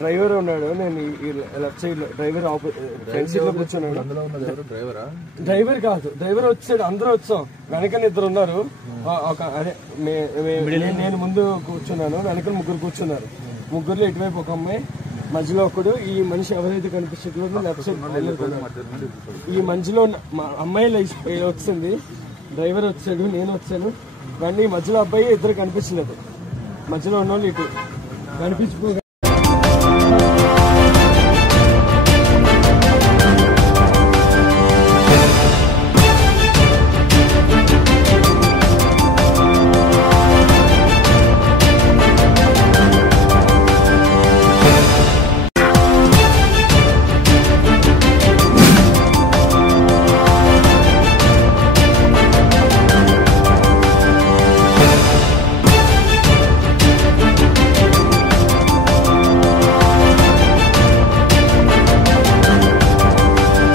Driver ఉన్నాడు, నేను left side లో డ్రైవర్ ఫ్రంట్ సీట్ లో కూర్చున్నాడు. డ్రైవర్ కాదు, డ్రైవర్ వచ్చాడు, అందరూ వచ్చాం. వెనక ఇద్దరు ఉన్నారు, అదే నేను ముందు కూర్చున్నాను, వెనక ముగ్గురు కూర్చున్నారు. ముగ్గురులో ఇటువైపు ఒక అమ్మాయి, మధ్యలో ఒకడు. ఈ మనిషి ఎవరైతే కనిపించట్లేదు లెఫ్ట్ సైడ్, ఈ మధ్యలో అమ్మాయి వచ్చింది, డ్రైవర్ వచ్చాడు, నేను వచ్చాను. కానీ మధ్యలో అబ్బాయి ఇద్దరు కనిపించలేదు. మధ్యలో ఉన్న వాళ్ళు ఇటు కనిపించుకో